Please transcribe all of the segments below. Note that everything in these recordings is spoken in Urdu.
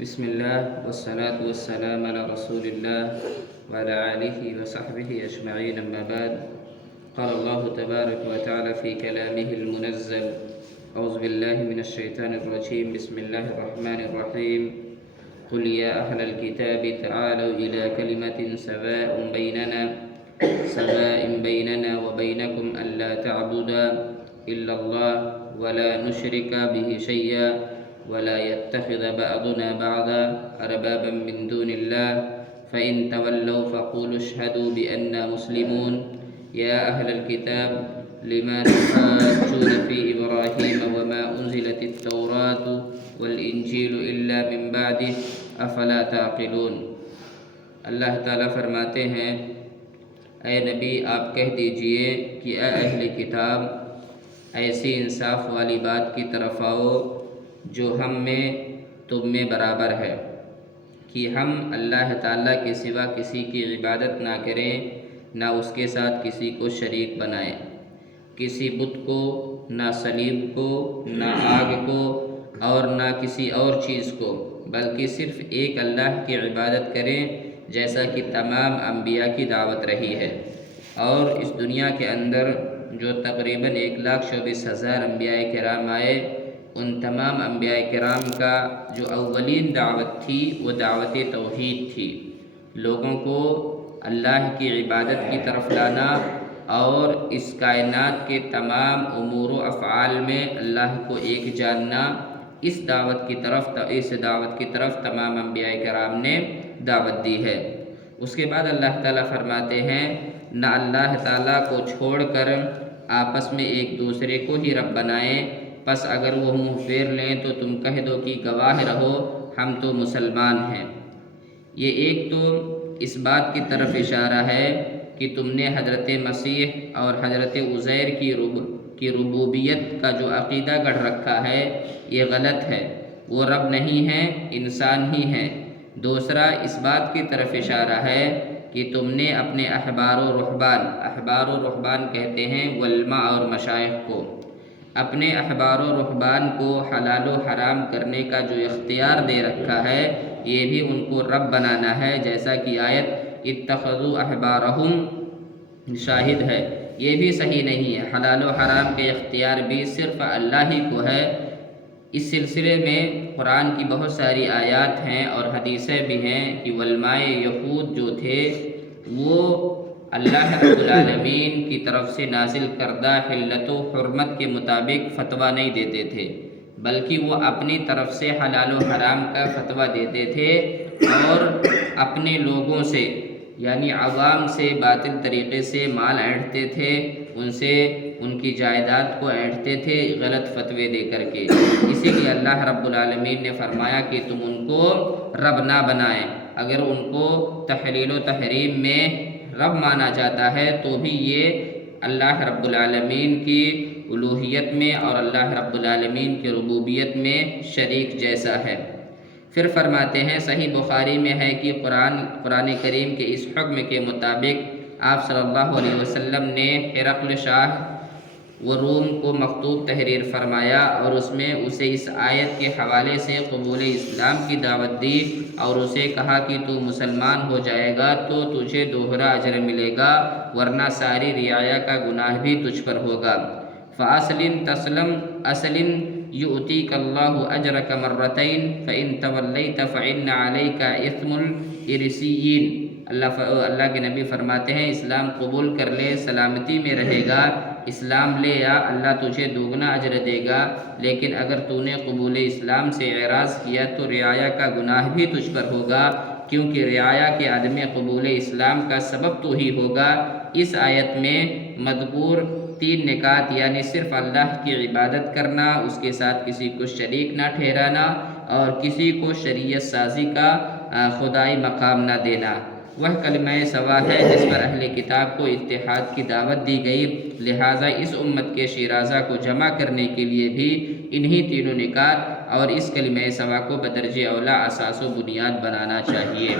بسم الله والصلاة والسلام على رسول الله وعلى آله وصحبه أجمعين، أما بعد. قال الله تبارك وتعالى في كلامه المنزل: أعوذ بالله من الشيطان الرجيم، بسم الله الرحمن الرحيم. قل يا أهل الكتاب تعالوا إلى كلمة سواء بيننا وبينكم ألا تعبد إلا الله ولا نشرك به شيئا ولا يتخذ بعضنا بعضا أربابا من دون الله فإن تولوا فقولوا اشهدوا بأننا مسلمون. يا أهل الكتاب لما تحاجون في إبراهيم وما أنزلت التوراة والإنجيل إلا من بعده أفلا تعقلون. اللہ تعالیٰ فرماتے ہیں، اے نبی آپ کہہ دیجئے کہ اے اہل کتاب، ایسی انصاف والی بات کی طرف آؤ جو ہم میں تم میں برابر ہے کہ ہم اللہ تعالیٰ کے سوا کسی کی عبادت نہ کریں، نہ اس کے ساتھ کسی کو شریک بنائیں، کسی بت کو، نہ صلیب کو، نہ آگ کو اور نہ کسی اور چیز کو، بلکہ صرف ایک اللہ کی عبادت کریں جیسا کہ تمام انبیاء کی دعوت رہی ہے۔ اور اس دنیا کے اندر جو تقریباً 1,24,000 انبیاء کرام آئے، ان تمام انبیاء کرام کا جو اولین دعوت تھی وہ دعوت توحید تھی، لوگوں کو اللہ کی عبادت کی طرف لانا اور اس کائنات کے تمام امور و افعال میں اللہ کو ایک جاننا۔ اس دعوت کی طرف تمام انبیاء کرام نے دعوت دی ہے۔ اس کے بعد اللہ تعالیٰ فرماتے ہیں، نہ اللہ تعالیٰ کو چھوڑ کر آپس میں ایک دوسرے کو ہی رب بنائیں، پس اگر وہ منہ پھیر لیں تو تم کہہ دو کہ گواہ رہو ہم تو مسلمان ہیں۔ یہ ایک تو اس بات کی طرف اشارہ ہے کہ تم نے حضرت مسیح اور حضرت عزیر کی ربوبیت کا جو عقیدہ گڑھ رکھا ہے یہ غلط ہے، وہ رب نہیں ہیں، انسان ہی ہیں۔ دوسرا اس بات کی طرف اشارہ ہے کہ تم نے اپنے احبار و رہبان کہتے ہیں علماء اور مشائخ کو، اپنے احبار و رہبان کو حلال و حرام کرنے کا جو اختیار دے رکھا ہے، یہ بھی ان کو رب بنانا ہے، جیسا کہ آیت اتخذوا احبارہم شاہد ہے۔ یہ بھی صحیح نہیں ہے، حلال و حرام کے اختیار بھی صرف اللہ ہی کو ہے۔ اس سلسلے میں قرآن کی بہت ساری آیات ہیں اور حدیثیں بھی ہیں کہ علماء یہود جو تھے وہ اللہ رب العالمین کی طرف سے نازل کردہ حلت و حرمت کے مطابق فتویٰ نہیں دیتے تھے، بلکہ وہ اپنی طرف سے حلال و حرام کا فتویٰ دیتے تھے اور اپنے لوگوں سے یعنی عوام سے باطل طریقے سے مال اینٹھتے تھے، ان سے ان کی جائیداد کو اینٹھتے تھے غلط فتوے دے کر کے۔ اسی لیے اللہ رب العالمین نے فرمایا کہ تم ان کو رب نہ بنائیں۔ اگر ان کو تحلیل و تحریم میں رب مانا جاتا ہے تو بھی یہ اللہ رب العالمین کی الوہیت میں اور اللہ رب العالمین کی ربوبیت میں شریک جیسا ہے۔ پھر فرماتے ہیں، صحیح بخاری میں ہے کہ قرآن کریم کے اس حکم کے مطابق آپ صلی اللہ علیہ وسلم نے ہرقل شاہ و روم کو مکتوب تحریر فرمایا اور اس میں اسے اس آیت کے حوالے سے قبول اسلام کی دعوت دی اور اسے کہا کہ تو مسلمان ہو جائے گا تو تجھے دوہرا اجر ملے گا، ورنہ ساری رعایا کا گناہ بھی تجھ پر ہوگا۔ فَأَسْلِمْ تَسْلَمْ أَسْلِمْ يُؤْتِيكَ اللَّهُ أَجْرَكَ مَرَّتَيْن فَإِن تَوَلَّيْتَ فَإِنَّ عَلَيْكَ إِثْمُ الْإِرْسِيِّينَ۔ اللہ کے نبی فرماتے ہیں، اسلام قبول کر لے، سلامتی میں رہے گا، اسلام لے آ، اللہ تجھے دوگنا اجر دے گا، لیکن اگر تو نے قبول اسلام سے اعراض کیا تو رعایا کا گناہ بھی تجھ پر ہوگا، کیونکہ رعایا کے عدم قبول اسلام کا سبب تو ہی ہوگا۔ اس آیت میں مذکور 3 نکات یعنی صرف اللہ کی عبادت کرنا، اس کے ساتھ کسی کو شریک نہ ٹھہرانا اور کسی کو شریعت سازی کا خدائی مقام نہ دینا، وہ کلمہ سوا ہے جس پر اہل کتاب کو اتحاد کی دعوت دی گئی۔ لہٰذا اس امت کے شیرازہ کو جمع کرنے کے لیے بھی انہی تینوں نکات اور اس کلمہ سوا کو بدرجہ اولا اساس و بنیاد بنانا چاہیے۔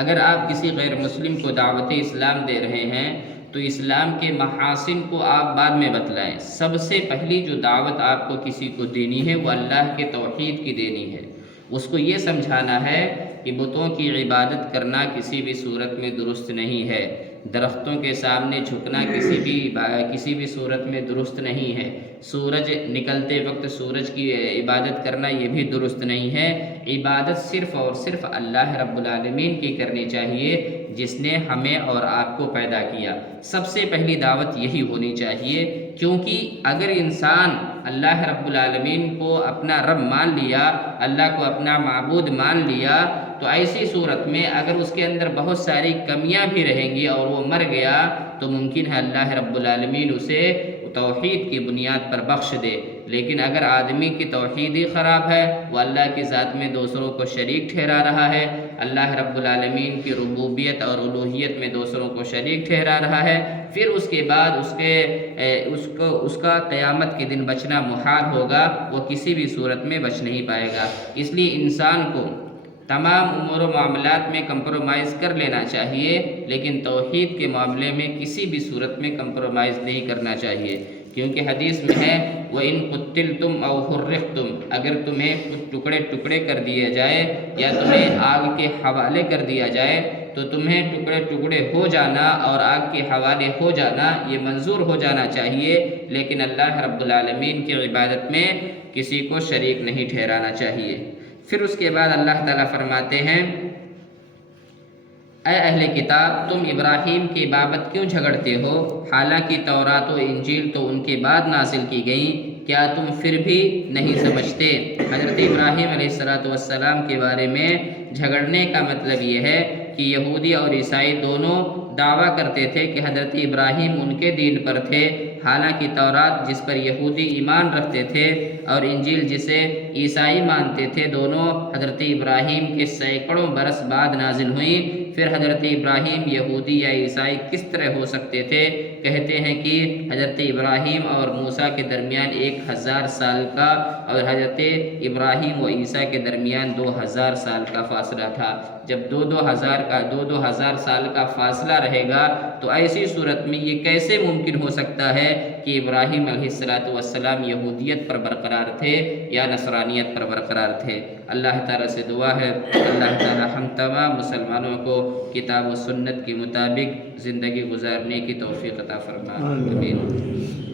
اگر آپ کسی غیر مسلم کو دعوت اسلام دے رہے ہیں تو اسلام کے محاسن کو آپ بعد میں بتلائیں۔ سب سے پہلی جو دعوت آپ کو کسی کو دینی ہے وہ اللہ کے توحید کی دینی ہے، اس کو یہ سمجھانا ہے کہ بتوں کی عبادت کرنا کسی بھی صورت میں درست نہیں ہے، درختوں کے سامنے جھکنا کسی بھی صورت میں درست نہیں ہے، سورج نکلتے وقت سورج کی عبادت کرنا یہ بھی درست نہیں ہے۔ عبادت صرف اور صرف اللہ رب العالمین کی کرنی چاہیے جس نے ہمیں اور آپ کو پیدا کیا۔ سب سے پہلی دعوت یہی ہونی چاہیے، کیونکہ اگر انسان اللہ رب العالمین کو اپنا رب مان لیا، اللہ کو اپنا معبود مان لیا، تو ایسی صورت میں اگر اس کے اندر بہت ساری کمیاں بھی رہیں گی اور وہ مر گیا تو ممکن ہے اللہ رب العالمین اسے توحید کی بنیاد پر بخش دے۔ لیکن اگر آدمی کی توحید ہی خراب ہے، وہ اللہ کی ذات میں دوسروں کو شریک ٹھہرا رہا ہے، اللہ رب العالمین کی ربوبیت اور الوہیت میں دوسروں کو شریک ٹھہرا رہا ہے، پھر اس کے بعد اس کا قیامت کے دن بچنا محال ہوگا، وہ کسی بھی صورت میں بچ نہیں پائے گا۔ اس لیے انسان کو تمام امور و معاملات میں کمپرومائز کر لینا چاہیے، لیکن توحید کے معاملے میں کسی بھی صورت میں کمپرومائز نہیں کرنا چاہیے، کیونکہ حدیث میں ہے وَإِن قُتِّلْتُمْ أَوْ حُرِّقْتُمْ، اگر تمہیں ٹکڑے ٹکڑے کر دیے جائے یا تمہیں آگ کے حوالے کر دیا جائے تو تمہیں ٹکڑے ٹکڑے ہو جانا اور آگ کے حوالے ہو جانا یہ منظور ہو جانا چاہیے، لیکن اللہ رب العالمین کی عبادت میں کسی کو شریک نہیں ٹھہرانا چاہیے۔ پھر اس کے بعد اللہ تعالیٰ فرماتے ہیں اے اہل کتاب، تم ابراہیم کی بابت کیوں جھگڑتے ہو؟ حالانکہ تورات و انجیل تو ان کے بعد نازل کی گئیں، کیا تم پھر بھی نہیں سمجھتے؟ حضرت ابراہیم علیہ السلام کے بارے میں جھگڑنے کا مطلب یہ ہے کہ یہودی اور عیسائی دونوں دعویٰ کرتے تھے کہ حضرت ابراہیم ان کے دین پر تھے، حالانکہ تورات جس پر یہودی ایمان رکھتے تھے اور انجیل جسے عیسائی مانتے تھے، دونوں حضرت ابراہیم کے سینکڑوں برس بعد نازل ہوئیں۔ پھر حضرت ابراہیم یہودی یا عیسائی کس طرح ہو سکتے تھے؟ کہتے ہیں کہ حضرت ابراہیم اور موسیٰ کے درمیان 1000 سال کا اور حضرت ابراہیم و عیسیٰ کے درمیان 2000 سال کا فاصلہ تھا۔ جب دو ہزار سال کا فاصلہ رہے گا تو ایسی صورت میں یہ کیسے ممکن ہو سکتا ہے کہ ابراہیم علیہ السلام یہودیت پر برقرار تھے یا نصرانیت پر برقرار تھے؟ اللہ تعالیٰ سے دعا ہے اللہ تعالیٰ ہم تمام مسلمانوں کو کتاب و سنت کے مطابق زندگی گزارنے کی توفیق عطا فرمائے۔ آمین۔